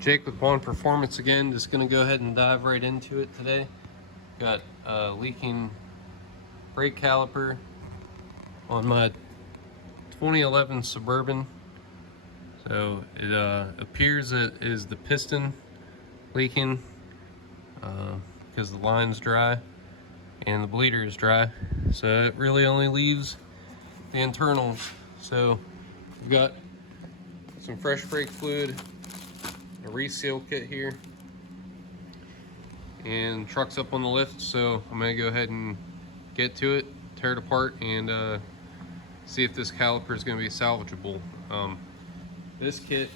Jake with Bond Performance again. Just gonna go ahead and dive right into it today. Got leaking brake caliper on my 2011 Suburban. So it appears it is the piston leaking because the line's dry and the bleeder is dry. So it really only leaves the internals. So we've got some fresh brake fluid, a reseal kit here, and truck's up on the lift, so I'm gonna go ahead and get to it, tear it apart, and see if this caliper is gonna be salvageable. This kit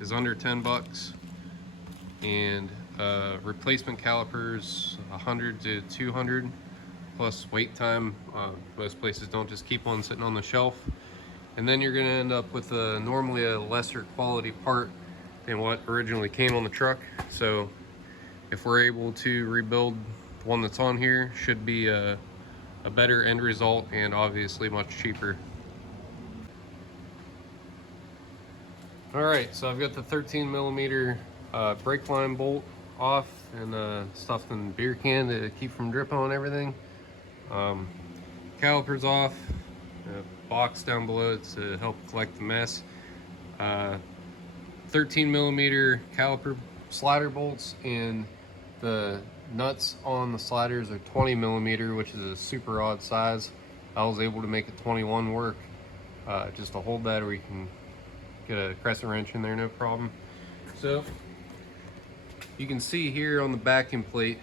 is under 10 bucks, and replacement calipers 100 to 200 plus wait time. Most places don't just keep one sitting on the shelf, and then you're gonna end up with normally a lesser quality part than what originally came on the truck. So if we're able to rebuild the one that's on here, should be a better end result and obviously much cheaper. All right, so I've got the 13mm brake line bolt off and stuffed in the beer can to keep from dripping on everything. Caliper's off, box down below to help collect the mess. 13mm caliper slider bolts, and the nuts on the sliders are 20mm, which is a super odd size. I was able to make a 21 work just to hold that, or you can get a crescent wrench in there, no problem. So you can see here on the backing plate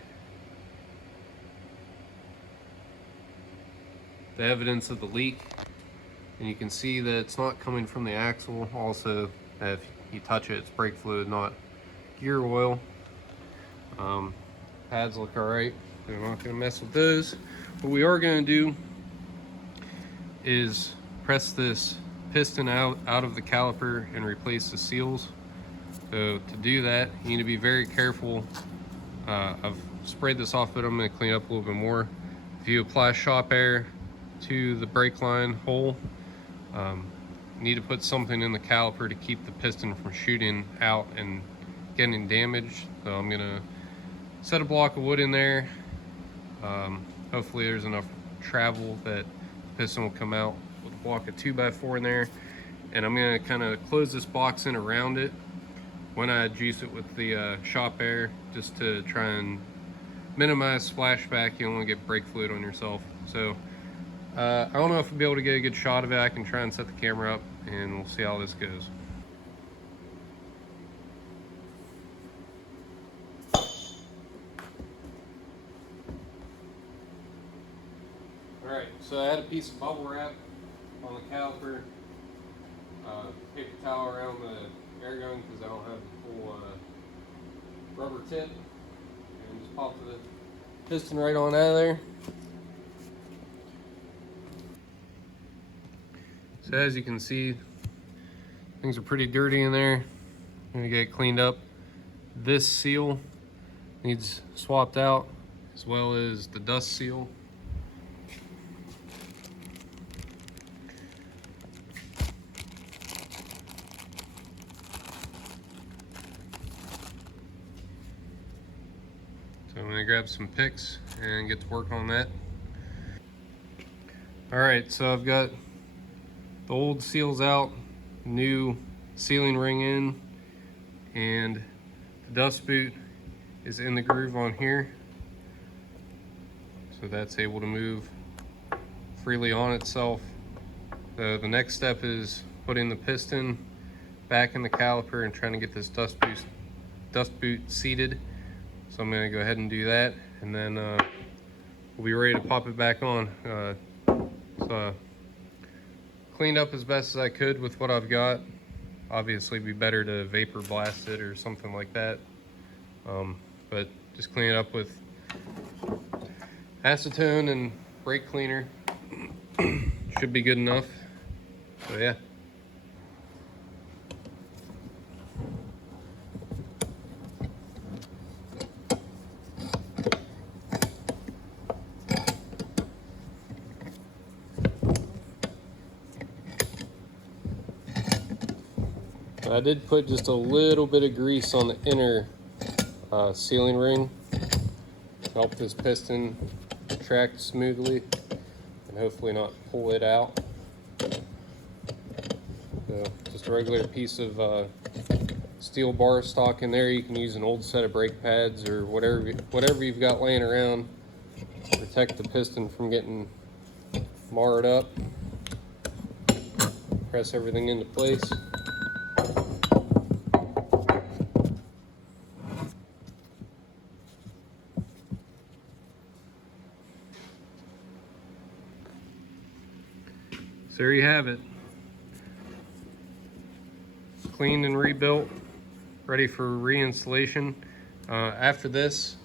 the evidence of the leak, and you can see that it's not coming from the axle. Also, if you touch it, it's brake fluid, not gear oil. Pads look all right. They're not going to mess with those. What we are going to do is press this piston out of the caliper and replace the seals. So to do that, you need to be very careful. I've sprayed this off, but I'm going to clean up a little bit more. If you apply shop air to the brake line hole, you need to put something in the caliper to keep the piston from shooting out and getting damaged. So I'm going to set a block of wood in there. Hopefully there's enough travel that the piston will come out with a block of 2x4 in there. And I'm going to kind of close this box in around it when I juice it with the shop air, just to try and minimize splashback. You don't want to get brake fluid on yourself. So I don't know if I'll be able to get a good shot of it. I can try and set the camera up and we'll see how this goes. Alright, so I had a piece of bubble wrap on the caliper, paper towel around the air gun because I don't have the full rubber tip, and just popped the piston right on out of there. So as you can see, things are pretty dirty in there. I'm gonna get it cleaned up. This seal needs swapped out, as well as the dust seal. So I'm gonna grab some picks and get to work on that. All right, so I've got the old seals out, new sealing ring in, and the dust boot is in the groove on here. So that's able to move freely on itself. The next step is putting the piston back in the caliper and trying to get this dust boot seated. So I'm gonna go ahead and do that, and then we'll be ready to pop it back on. So cleaned up as best as I could with what I've got. Obviously it'd be better to vapor blast it or something like that. But just clean it up with acetone and brake cleaner. Should be good enough. So yeah. I did put just a little bit of grease on the inner sealing ring to help this piston track smoothly and hopefully not pull it out. So just a regular piece of steel bar stock in there. You can use an old set of brake pads or whatever you've got laying around. Protect the piston from getting marred up. Press everything into place. So there you have it. Cleaned and rebuilt, ready for reinstallation. After this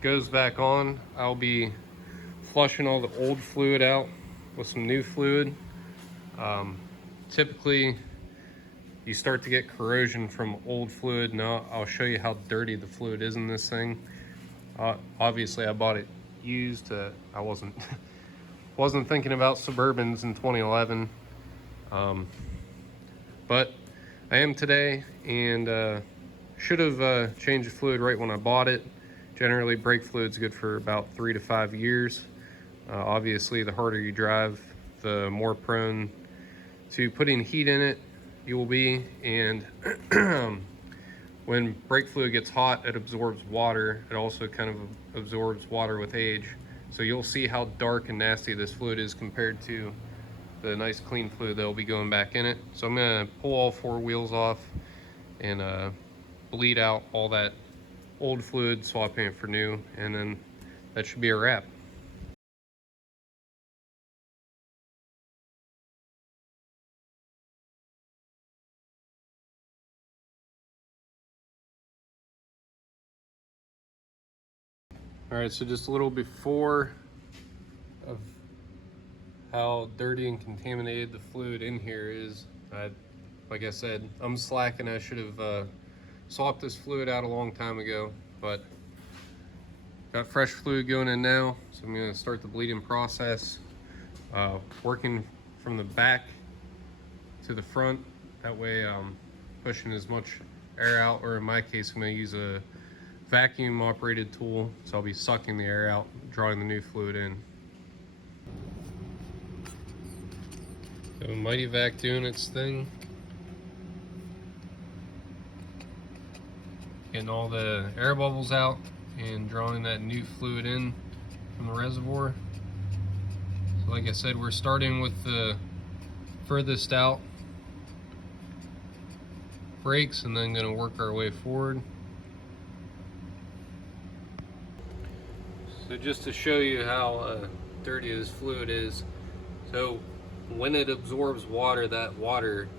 goes back on, I'll be flushing all the old fluid out with some new fluid. Typically, you start to get corrosion from old fluid. Now I'll show you how dirty the fluid is in this thing. Obviously, I bought it used. I wasn't thinking about Suburbans in 2011, but I am today, and should have changed the fluid right when I bought it. Generally, brake fluid's good for about 3 to 5 years. Obviously, the harder you drive, the more prone to putting heat in it you will be, and when brake fluid gets hot, it absorbs water. It also kind of absorbs water with age. So you'll see how dark and nasty this fluid is compared to the nice clean fluid that will be going back in it. So I'm gonna pull all 4 wheels off and bleed out all that old fluid, swapping it for new, and then that should be a wrap. All right, so just a little before of how dirty and contaminated the fluid in here is. Like I said, I'm slacking. I should have swapped this fluid out a long time ago, but got fresh fluid going in now, so I'm going to start the bleeding process, working from the back to the front. That way I'm pushing as much air out, or in my case I'm going to use a vacuum operated tool, so I'll be sucking the air out, drawing the new fluid in. So Mighty Vac doing its thing, getting all the air bubbles out and drawing that new fluid in from the reservoir. So like I said, we're starting with the furthest out brakes and then going to work our way forward. So just to show you how dirty this fluid is, so when it absorbs water, that water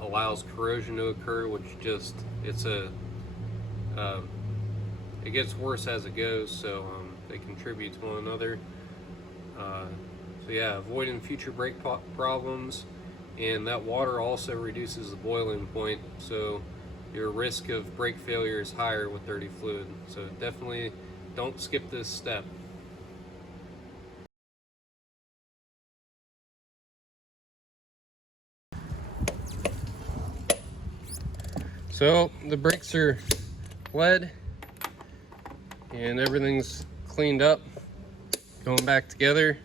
allows corrosion to occur, which just, it gets worse as it goes, so they contribute to one another. So yeah, avoiding future brake problems, and that water also reduces the boiling point, so your risk of brake failure is higher with dirty fluid. So definitely don't skip this step. So the brakes are bled and everything's cleaned up, going back together,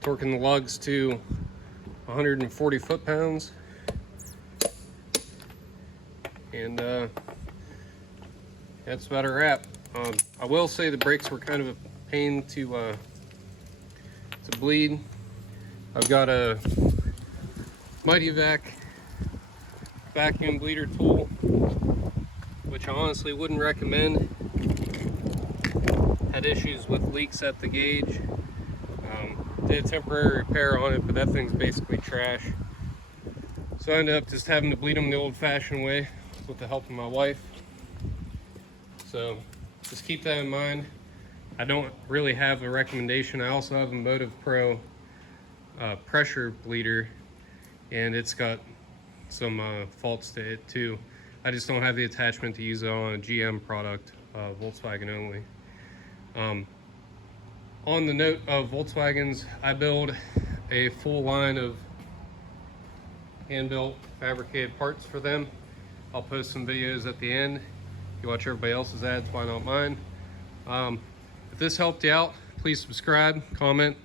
torquing the lugs to 140 foot-pounds, and that's about a wrap. I will say the brakes were kind of a pain to bleed. I've got a Mighty Vac vacuum bleeder tool, which I honestly wouldn't recommend. Had issues with leaks at the gauge. Did a temporary repair on it, but that thing's basically trash. So I ended up just having to bleed them the old-fashioned way with the help of my wife. So just keep that in mind. I don't really have a recommendation. I also have a Motive Pro pressure bleeder, and it's got some faults to it too. I just don't have the attachment to use it on a GM product, Volkswagen only. On the note of Volkswagens, I build a full line of hand-built fabricated parts for them, I'll post some videos at the end. You watch everybody else's ads, why not mine? If this helped you out, please subscribe, comment,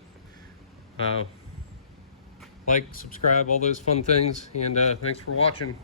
like, subscribe, all those fun things. And thanks for watching.